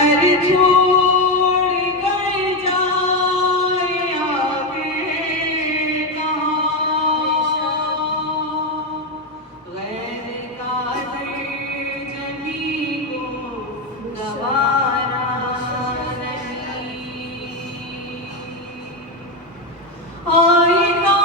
घर छोड़ कर जाए आगे कहाँ, गैर का दर्द जमी को गवारा नहीं। आएगा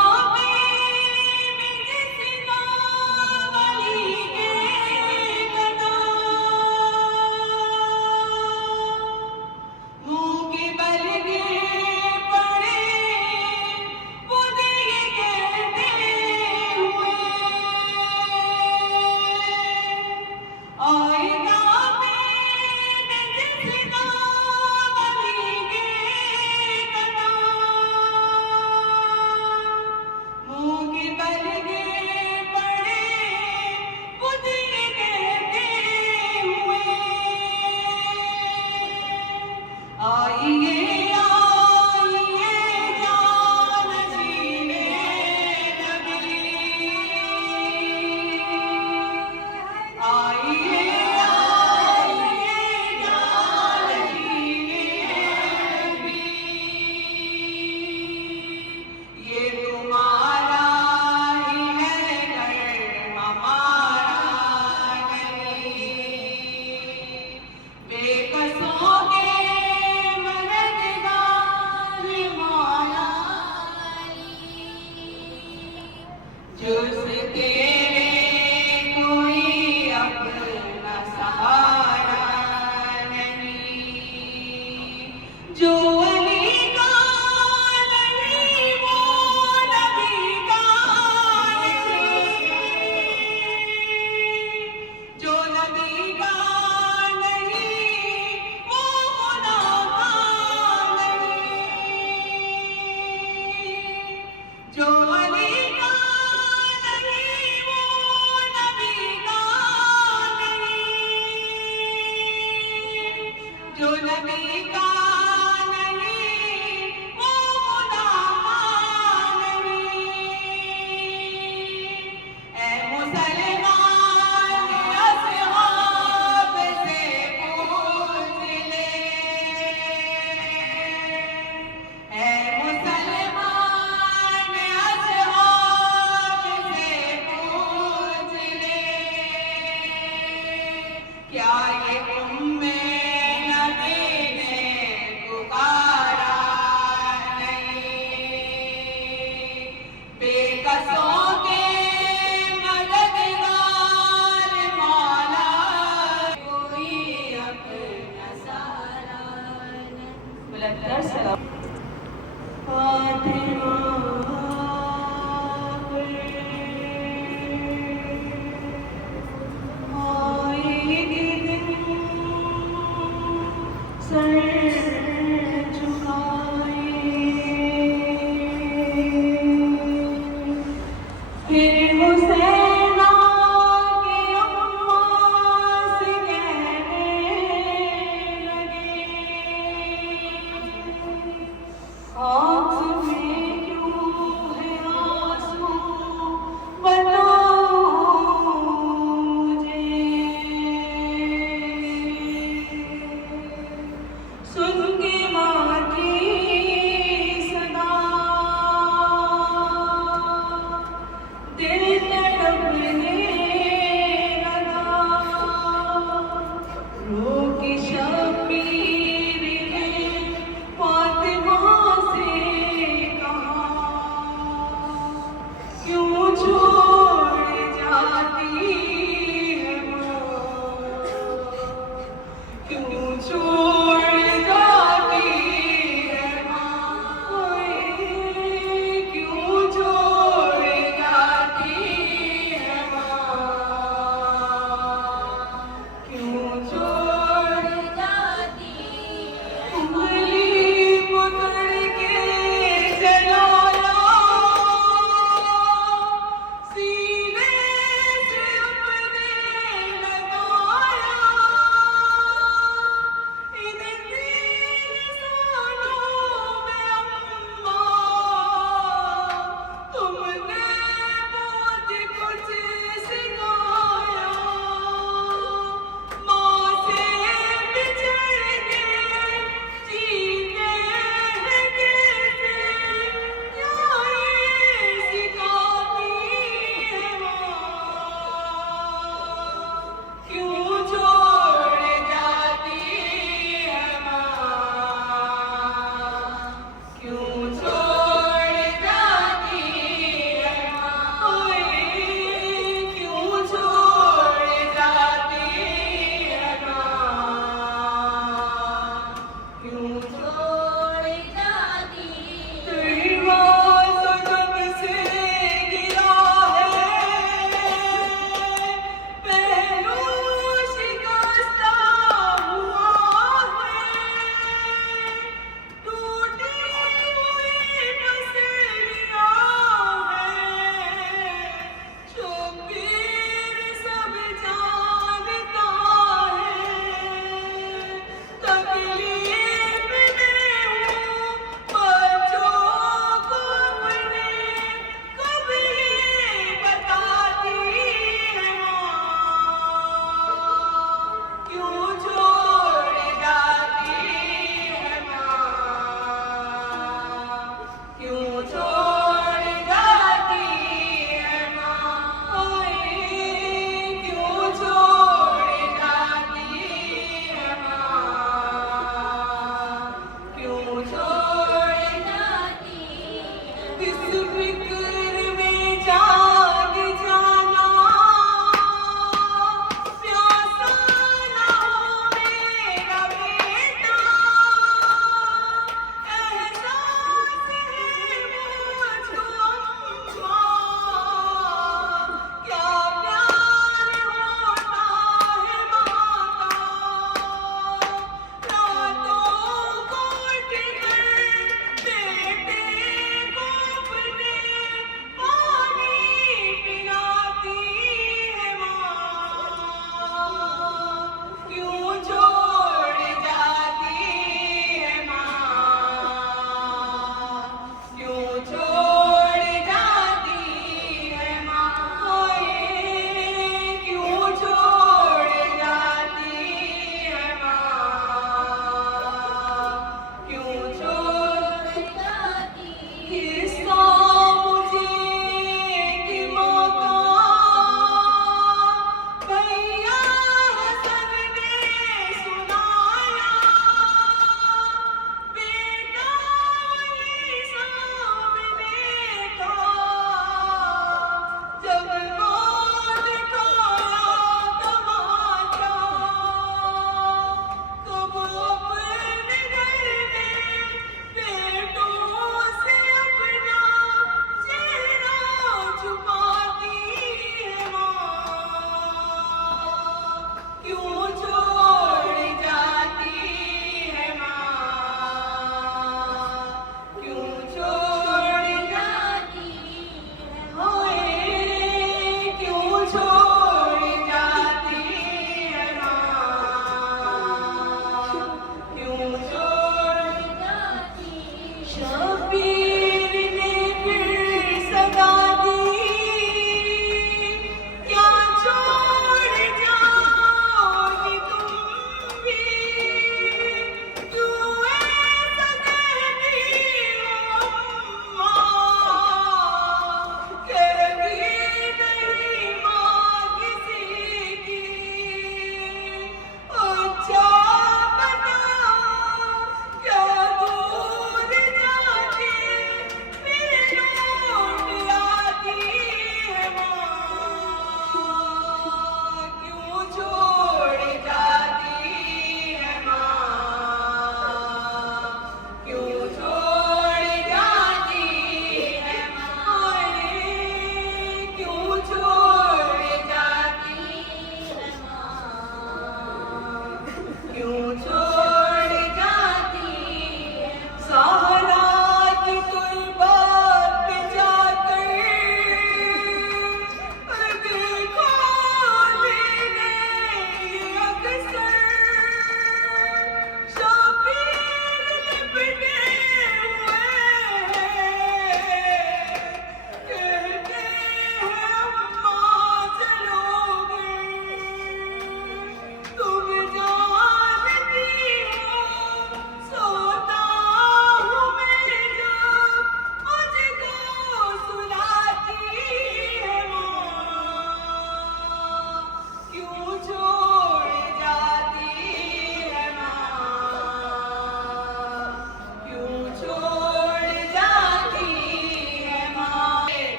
दिल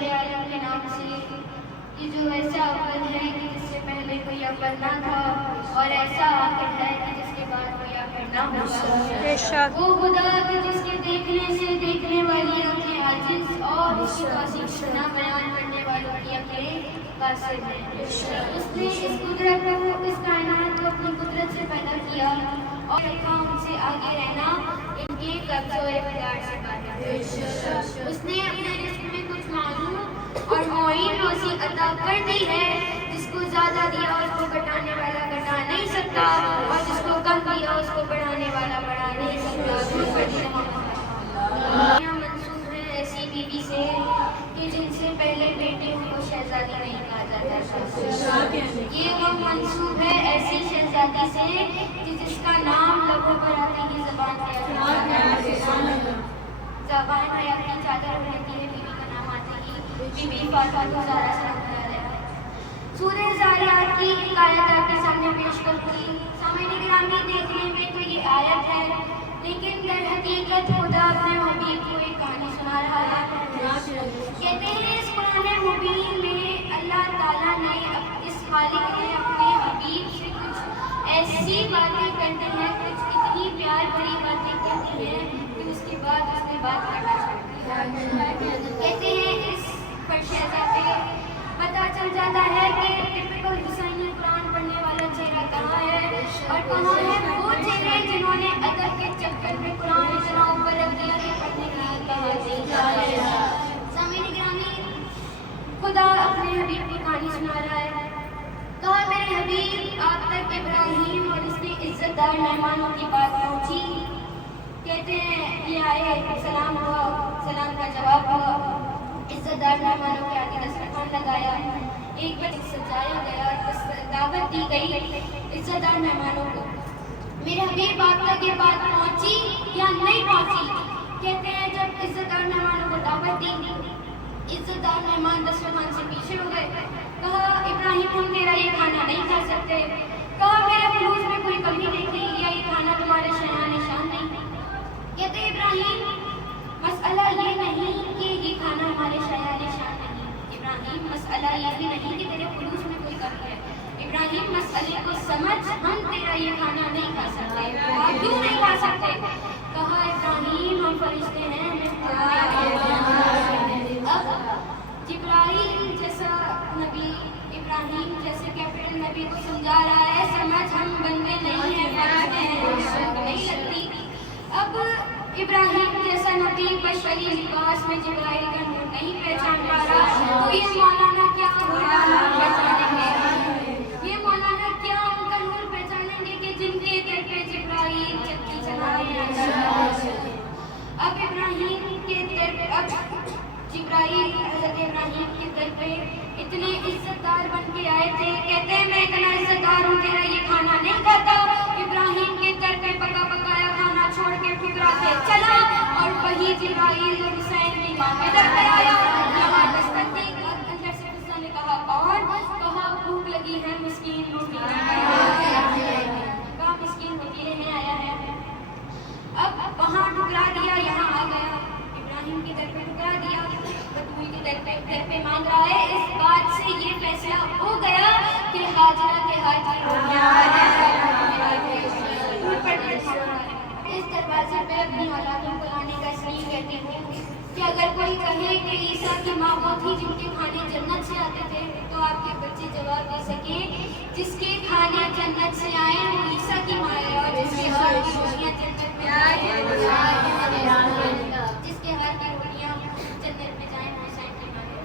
वाले आलम के नाम से कि जो ऐसा अव्वल है कि जिससे पहले कोई अव्वल ना था और ऐसा आखिर है कि जिसके बाद कोई आखिर ना होगा। वो खुदा कि जिसके देखने से देखने वाली आंखें आजिज और उसकी तौसीफ ना बयान करने वालों की आंखें कासिर हैं। उसने इस कुदरत को, इस कायनात को अपनी कुदरत से पैदा किया और रखा उनसे आगे रहना इनके कब्ज़ और इख्तियार से बात। उसने अपने रिस्क में कुछ मालूम और मुअय्यन रोज़ी अता कर दी है। जिसको ज़्यादा दिया उसको घटाने वाला घटा नहीं सकता और जिसको कम दिया उसको बढ़ाने वाला बढ़ा नहीं सकता। मंसूब है ऐसी बीवी से कि जिनसे पहले बेटे को शहजादी नहीं कहा जाता। ये वो मंसूब है ऐसी शहजादी से कि जिसका नाम लोगों पर आते ही ज़बान पे ज़बान पे अपनी चादर रहती है। बीवी का नाम आते ही बीबी फातिमा ज़हरा सलाम अलैहा। सूरह ज़ारियात की एक आयत आपके सामने पेश करूँगी। सामईन गिरामी, देखने में तो ये आयत है लेकिन दर हकीकत खुदा अपने हबीब को एक कहानी सुना रहा है। कहते हैं इस कुरान मुबीन में अल्लाह ताला ने इस खालिक ने अपने हबीब से कुछ ऐसी बातें करती हैं, कुछ इतनी प्यार भरी बातें करती हैं कि उसके बाद उसने बात करना छोड़ दिया। कहते हैं इस पर शहजादे पता चल जाता है कि टिपिकल हुसैनी कुरान पढ़ने वाला चेहरा कहाँ है और कहाँ है वो चेहरे जिन्होंने अदब के चक्कर में कुरान इतना ऊपर रख दिया कि पढ़ने की कहा। सामईन गिरामी, खुदा अपने हबीब की कहानी सुना रहा है। कहा मेरे हबीब आप तक इब्राहिम और इसके इज्जतदार मेहमानों की बात पहुँची। कहते हैं ये आए, सलाम हुआ, सलाम का जवाब हुआ, इज्जतदार मेहमानों के आगे दस्तरखान लगाया, एक बच्चे सजाया गया, दावत दी गई इज्जतदार मेहमानों को। मेरे हबीब आप तक ये बात पहुँची या नहीं पहुँची? कहते हैं जब इज्जतदार मेहमानों को दावत दी, इज्जतदार मेहमान दस्तरखान से पीछे हो गए। कहा इब्राहिम हम तेरा ये खाना नहीं खा सकते। कहा मेरे फलूस में कोई कमी देखी या ये खाना तुम्हारे शयान निशान नहीं। कहते इब्राहिम मसला ये नहीं कि ये खाना हमारे शयान निशान नहीं। इब्राहिम मसला ये भी नहीं कि तेरे फलूस में कोई कमी है। इब्राहिम मसले को समझ, हम तेरा ये खाना नहीं खा सकते। क्यों नहीं खा सकते? कहा इब्राहिम हम फरिश्ते हैं, अब जिब्राइल जैसा नबी इब्राहिम जैसे कैपिटल नबी को समझा रहा है, समझ हम बंदे नहीं हैं, फरिश्ते हैं, नहीं लगती। अब इब्राहिम जैसा नबी बशरी लिबास में जिब्राइल का नूर नहीं पहचान पा रहा, तो ये मौलाना क्या पहचानेंगे? ये मौलाना क्या उनका नूर पहचानेंगे कि जिनके दिल पे जिब्राइल चक्की चला रहे हैं। अब इब्राहिम के दर पे, अब जिब्राइल हज़रत इब्राहिम के दर पे इतने इज्जतदार बन के आए थे। कहते हैं मैं इतना इज्जतदार हूँ, तेरा ये खाना नहीं खाता। इब्राहिम के दर पे पका पकाया खाना छोड़ के ठुकरा के चला और वही जिब्राइल और हुसैन की माँ के दर पे आया। यहाँ दस्तक दी, अंदर से उसने कहा कौन? कहा भूख लगी है, मिस्कीन रोटी कहा मिस्कीन रोटी लेने आया है। अब वहाँ ठुकरा दिया, यहाँ आ गया इब्राहिम के दर पे ठुकरा दिया, बतूल के दर पे मांग रहा है। इस बात से ये फैसला हो गया कि हाजरा के हाजिर हो गया। इस दरवाजे पे अपनी औलादों को लाने का इसलिए कहती हूँ कि अगर कोई कहे कि ईसा की माँ वो थी जिनके खाने जन्नत से आते थे, तो आपके बच्चे जवाब दे सके जिसके खाने जन्नत से आए वो ईसा की माँ है और जिसके हाथ की रोटियाँ जन्नत में आए, जिसके हाथ की रोटियाँ जन्नत में जाए वो ईसा की माँ है।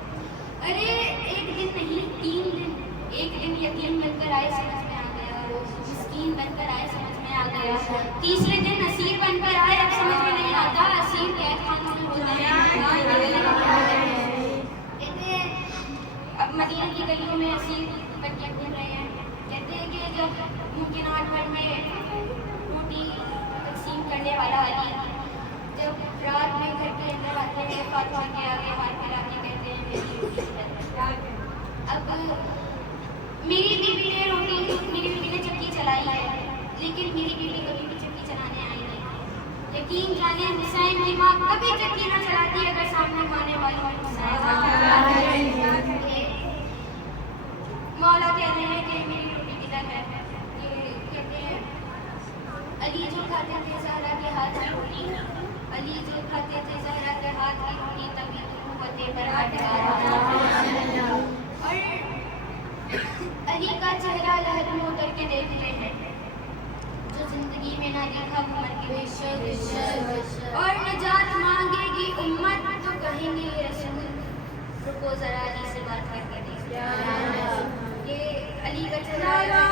अरे एक दिन नहीं, 3 दिन। एक दिन यतीम बनकर आए, समझ में आ गया, मिस्कीन बनकर आए, समझ में आ गया। तीसरे दिन असीर बनकर आए, अब समझ में नहीं आता असीर कैद खानों में होते हैं। कहते हैं अब मदीना की गलियों में असीर बन के घूम रहे हैं। कहते हैं कि जब मुमकिनात भर में रोटी तकसीम करने वाला अली जब रात में घर के अंदर आते हैं, फातिमा के आगे हाथ फैला के कहते हैं अब मेरी बीवी ने चक्की चलाई है, लेकिन मेरी बीवी कभी भी चक्की चलाने आई नहीं। यकीन जाने हुसैन की माँ कभी चक्की न चलाती अगर सामने खाने वालों और अली का चेहरा लहर में उतर के देखते हैं, जो जिंदगी में ना देखा वो मर के और निजात मांगेगी उम्मत तो कहेंगे ये रसूल, रुको जरा अली से बात करके देखते हैं। ये अली का चेहरा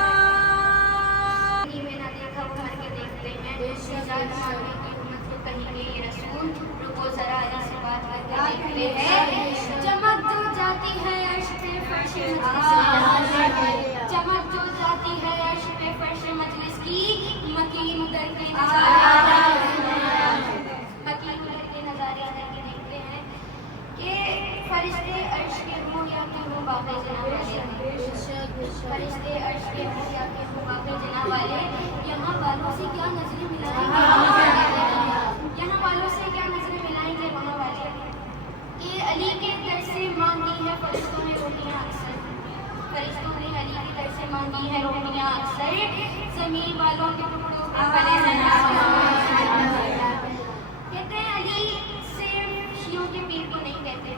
जिंदगी में ना देखा वो मर के देखते हैं, निजात मांगेगी उम्मत तो कहेंगे ये रसूल, रुको जरा अली से बात करके देखते हैं। चमक जो जाती है अर्श पे फर्श चमक जो जाती है अर्श पे फर्श मजलिस की, मकीन उतर के नजारे देखते हैं कि फरिश्ते अर्श के हों या के हों बाबे जना वाले, फरिश्ते अर्श के हों या के हों बाबे जना वाले, यहाँ वालों से क्या नजरें मिलाएंगे, यहाँ वालों से क्या नजरें मिलाएंगे वहाँ वाले कि अली के दर से मांगी है फरिश्तों ने रोटियाँ अक्सर, फरिश्तों ने अली की दर से मांगी है रोटियाँ अक्सर, ज़मीन वालों के टुकड़ों पे पले कहते हैं अली सिर्फ शियों के पीर को नहीं कहते,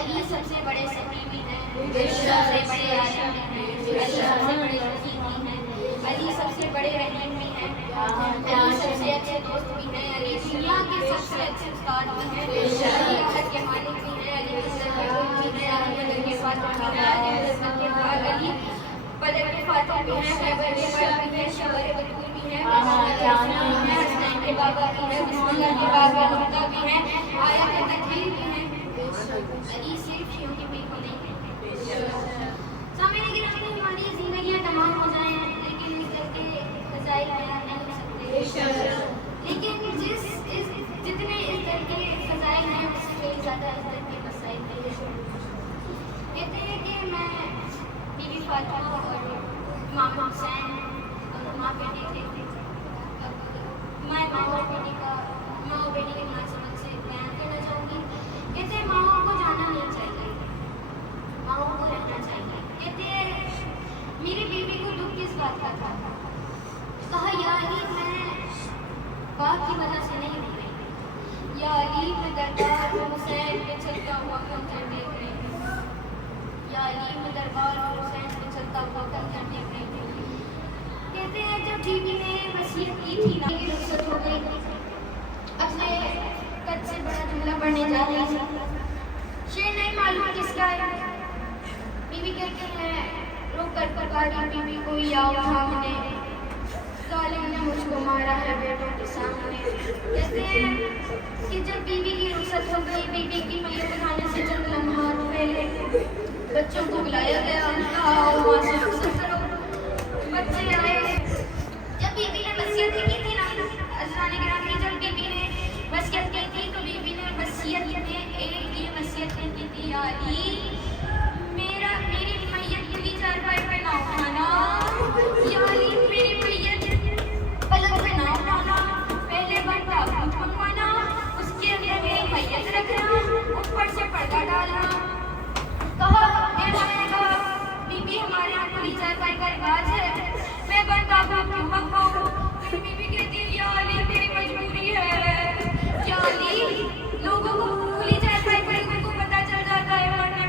अली सबसे बड़े सफी भी हैं, सबसे बड़े आशिक भी हैं, अली सबसे बड़े रहीम भी हैं, अली सबसे बड़े रहीम भी हैं, अली सबसे अच्छे दोस्त भी हैं, अली दुनिया के सबसे अच्छे उस्ताद भी हैं, अली अहद के मालिक भी हैं, अली इज्जत के रूप भी हैं, अली बदर के फातिह भी हैं, अली इज्जत के बाद अली बदर के फातिह भी हैं, खैबर के बाद भी हैं, शबर बतूल भी हैं, हसनैन के बाबा भी हैं, बिस्मिल्लाह के बाबा लुत्ता भी हैं, आया के तकबीर भी हैं। अली सिर्फ शियों के पीर को नहीं कहते। सामने गिरामी हमारी जिंदगियां तमाम हो जाएं, लेकिन इस दर के फजाइल बयान नहीं हो सकते, लेकिन जितने इस दर के फजाइल हैं उससे ज़्यादा इस दर के मसाइल हैं। कहते हैं कि मैं बीबी फातिमा और इमाम हुसैन और माँ बेटी मैं माँ और बेटी का माँ और बेटी के मुनासिबत से बयान करना चाहूँगी। कहते हैं माँओं को जाना नहीं चाहिए, माँओं को रहना चाहिए। कहते हैं मेरी बीवी को दुख किस बात का था, कहा या अली मैं बाप की वजह से नहीं रो रही, या अली मैं दरबार हुसैन पे चलता हुआ कंजर देख रही हूँ, या अली मैं दरबार हुसैन पे चलता हुआ कंजर देख रही हूँ। कहते हैं जब बीवी ने वसीयत की थी ना की रुखसत हो गई, अपने कद से बड़ा जुमला पढ़ने जा रही थी, शेर नहीं मालूम किसका है, बीवी कहती है रो कर पुकारी बीवी को या उठाने, जालिम ने मुझको मारा है बेटों के सामने। कहते हैं कि जब बीवी की रुखसत हो गई, बीवी की मैयत उठाने से चंद लम्हात पहले बच्चों को बुलाया गया, कहा वहाँ से रुखसत करो। बच्चे आए, जब बीवी ने वसीयत की थी ना अज़राने गिरामी, जब बीवी ने वसीयत की थी तो बीवी ने वसीयत में एक ये वसीयत की थी या अली मेरी मैयत खुली चारपाई पे ना उठाना, या अली मेरी मैयत पलंग पे ना उठाना, पहले बंदा दूध मंगवाना, उसके अंदर मेरी मैयत रखना, ऊपर से पर्दा डालना। कहा बीबी हमारे यहाँ खुली चारपाई का रिवाज है, मैं बंदा दूध क्यों मंगवाऊँ? फिर बीबी कहती है या अली मेरी मजबूरी है, या अली लोगों को खुली चारपाई पर उनको पता चल जाता है वरना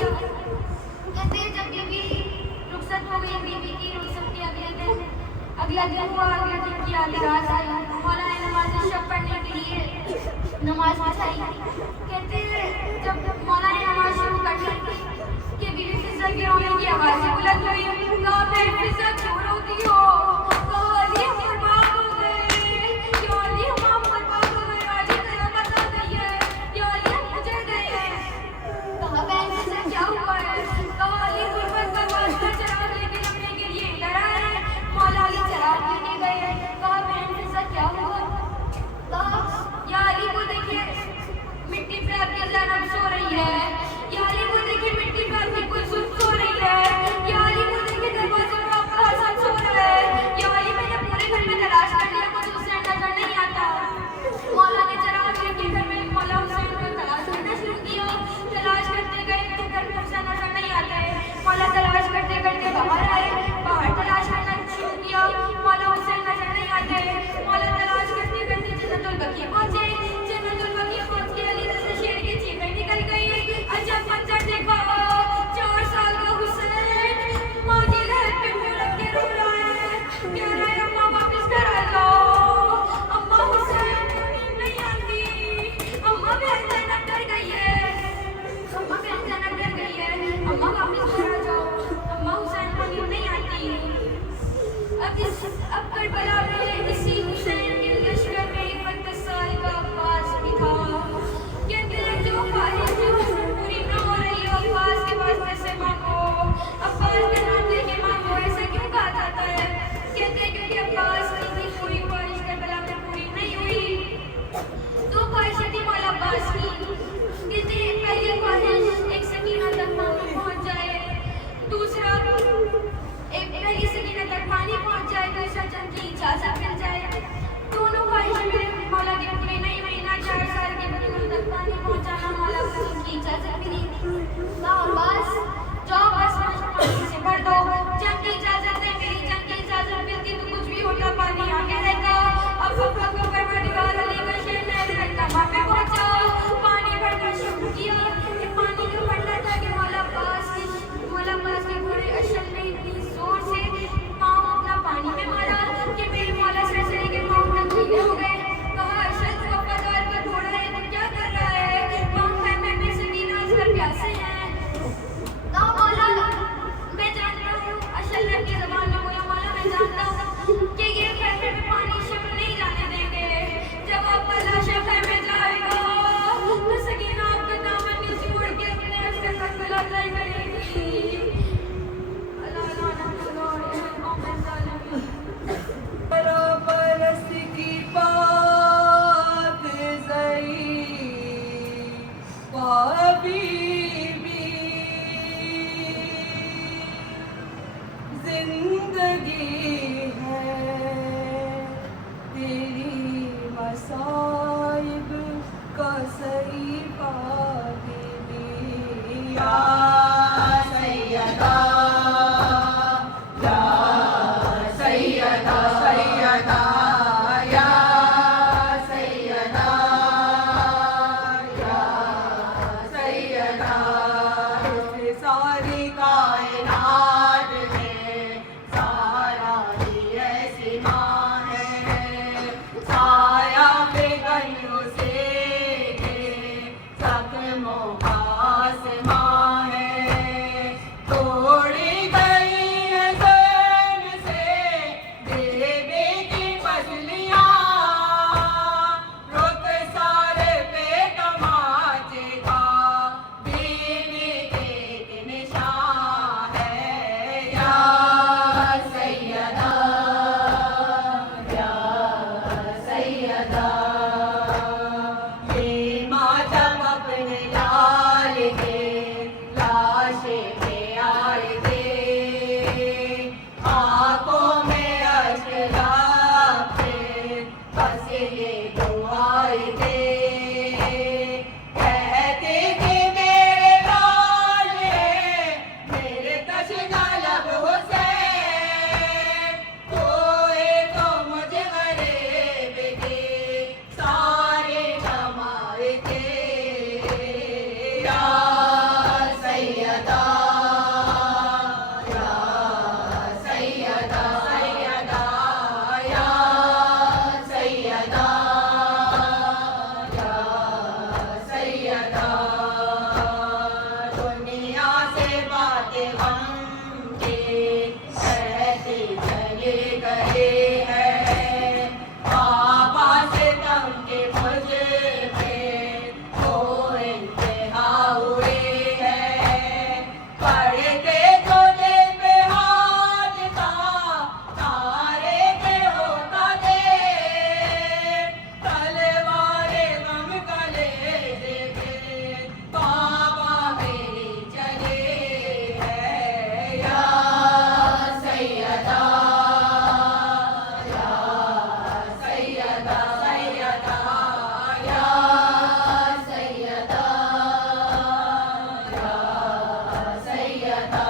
किया। कहते हैं जब बीवी रुखसत हो गई, बीवी की रुखसत के अगला दिन हुआ, अगले दिन की आधी रात आई। मौला ने नमाज शब पढ़ने के लिए नमाज पढ़ाई। कहते हैं जब मौला ने नमाज शुरू कर दी कि बीवी फिजा की रोने की आवाज़ें बुलंद हुई। कहा बहन फिजा क्यों रोती हो? कहा अली हम बर्बाद हो गए, या अली हम बर्बाद हो गए, अली क़यामत आ गई है, या अली हम गुजर गए हैं। कहा बहन फिजा क्या हुआ है? कहा अली गुर्बत का वास्ता चिराग लेके रखने के लिए इधर आए हैं। मौला अली चिराग लेके गए। कहा बहन फिजा क्या हुआ? कहा या अली को देखिए मिट्टी पे आपकी ज़ैनब सो रही है, या अली को देखिए मिट्टी पे आपकी कुलसुम सो रही है, या अली को देखिए दरवाजे पे आपका हसन सो रहा है, या अली मैंने पूरे घर में तलाश कर लिया, कुछ उसे नजर नहीं आता। मौला ने चिराग लेके घर में मौला हुसैन को तलाश करना शुरू किया। तलाश करते गए तो घर में उसे नजर नहीं आते। मौला तलाश करते करते बाहर आए, बाहर तलाश करना शुरू किया, मौला हुसैन नजर नहीं आते। मौला तलाश करते करते जन्नतुल बकी पहुंचे। जन्नतुल बकी पहुंच के अली से शेर की चीखें निकल गई। अजब मंजर देखा, 4 साल का हुसैन माँ की लहर पे मुंह रख के रो रहा है, कह रहा है अम्मा वापस घर आ जाओ, अम्मा हुसैन को नींद नहीं आती, अम्मा बहन ज़ैनब डर गई है, अम्मा बहन ज़ैनब डर गई है, अम्मा वापस घर आ जाओ, अम्मा हुसैन को नींद नहीं आती। अब करबला में इसी हुसैन के लश्कर में 31 साल का अब्बास भी था। कहते हैं जो ख्वाहिश जो पूरी न हो रही हो, अब्बास के वास्ते से मांगो, अब्बास के नाम लेके मांगो। ऐसा क्यों कहा जाता है? कहते हैं क्योंकि अब्बास की पूरी ख्वाहिश करबला में पूरी नहीं हुई। 2 ख्वाहिशें थी मौला अब्बास की। कहते हैं पहली ख्वाहिश एक सकीना तक पानी पहुंच जाए, दूसरा पहली सकीना तक पानी पहुंच जाए, दूसरा जंग की इजाजत मिल जाए। दोनों ख्वाहिशें मेरे मौला की पूरी नहीं हुई। ना 4 साल के बच्चों तक पानी पहुंचाना, मौला को की इजाजत मिली ना। अब्बास जाओ बस पानी से भर दो, जंग की इजाजत नहीं मिली, जंग की इजाजत मिलती तो कुछ भी होता, पानी आगे रहता। अब परवरदिगार अली का शेर नहर का वहां पे पहुंचा, पानी भरना शुरू किया। ये पानी क्यों भरना था कि मौला अब्बास के घोड़े अशल ने इतनी जोर से पाँव अपना पानी में मारा कि मेरे मौला सर से लेके पाँव तक गीले हो गए। कहा अशल तू वफादार का घोड़ा है, तू क्या कर रहा है? पाँव खैमे में सकीना असगर प्यासे हैं। कहा मौला मैं जानता हूँ, अशल ने अपनी ज़बान में बोला मौला मैं जानता हूँ कि ये खैमे में पानी शब नहीं जाने देंगे। जब आपका लाशा खैमे जाएगा तो सकीना आपका दामन नीचे उड़ के अपने असगर पर करबला करेगी। बरस की बात ज़री हबीबी, जिंदगी है तेरी मसाइब का सहीफा बीबी। या सैयदा सारी कायनात में सारा ही ऐसी माँ है, साया बेगन से जख्मों का आसमां रहे हैं। बाबा सितम के मुझ पे वो इंतहा हुए हैं। पढ़ते छोटे पे हाथ था, तारे के होता दे, तलवारे गम कले देखे, बाबा मेरे चले हैं। या सैयदा, या सैयदा, सैयदा, या सैयदा, या सैयदा।